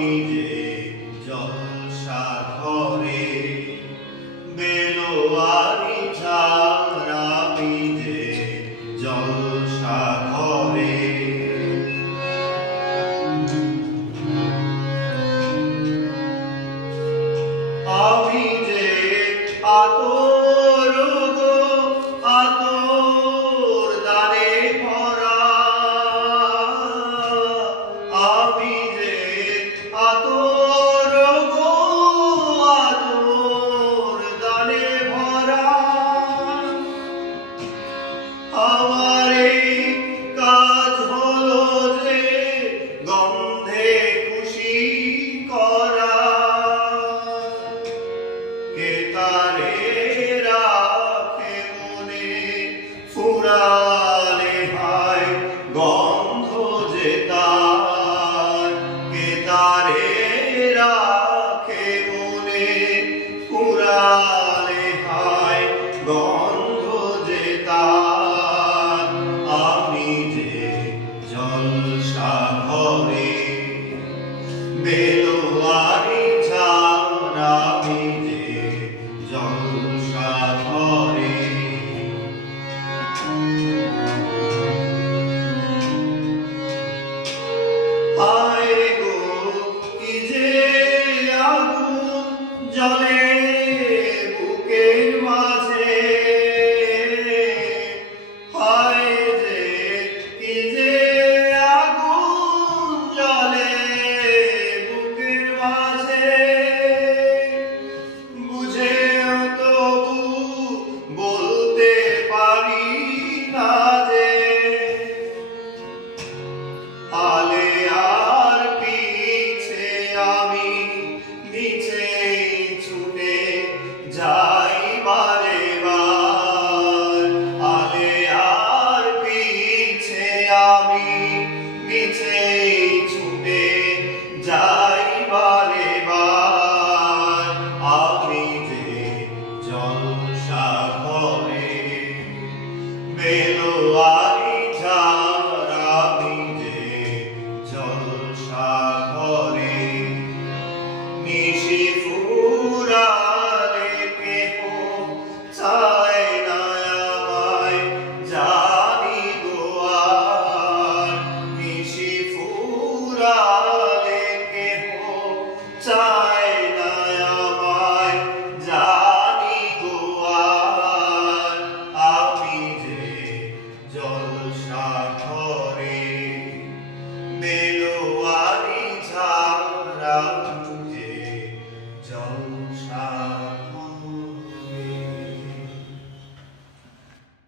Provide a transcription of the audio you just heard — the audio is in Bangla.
Amém. তোমারে রাখে মনে পুরালে হায় গন্ধ যে তার। আমি যে জলসা ঘরে বের আমি নিচে ছুটে যাই বারে বার। আলে আর পিছে আমি নিচে ছুটে যাই বারে বার। আমি যে জলসা ঘরে বেলো time.